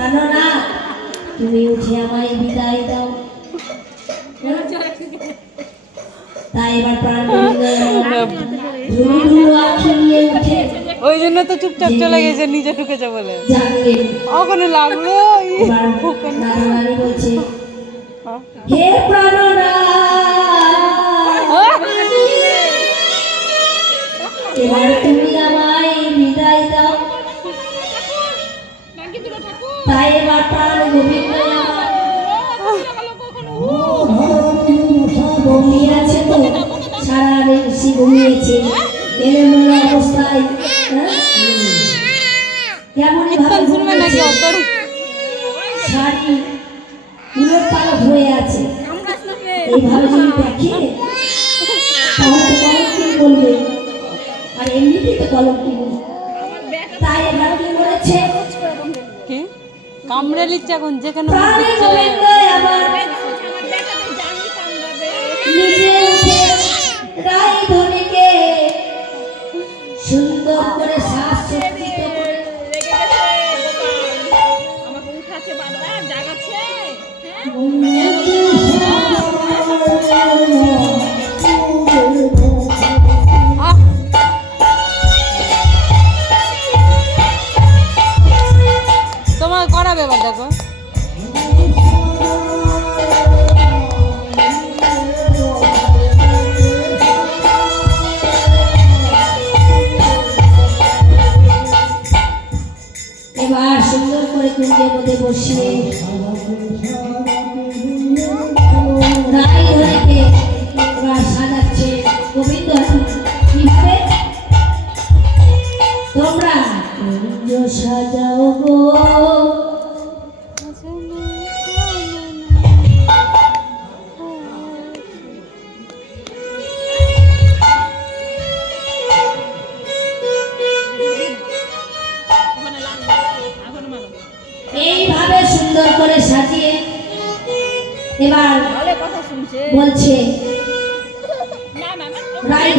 প্রাণনা তুমি উঠে আমায় বিদায় দাও। তাই এবার প্রাণ উঠে ওই জন্য তো চুপচাপ চলে গেছে, নিচে ঢুকেছে বলে। ওখানে লাগলো বলছে হে প্রাণনা এবার তুমি আমায় বিদায় দাও। তাই এবার প্রাণ গোবিন্দ ঘুমিয়েছে তো সারা বেশি ঘুমিয়েছে এলোমেলো অবস্থায় কেমন শাড়ি উলট পালট হয়ে আছে। এইভাবে যদি দেখে তাহলে তো কলম কিনে বলবে, আর এমনিতেই তো কলম কিনে। তাই এবার কি বলেছে কি কামড়ে নিচ্ছে এখন যেখানে সুন্দর করে তোমার করাবে এবার দেখো। এবার সুন্দর করে কুঞ্জের মধ্যে বসিয়ে এবার সাজাচ্ছে গোবিন্দ। কিভাবে তোমরা কুঞ্জ সাজাও গো, এইভাবে সুন্দর করে সাজিয়ে এবার বলছে রায়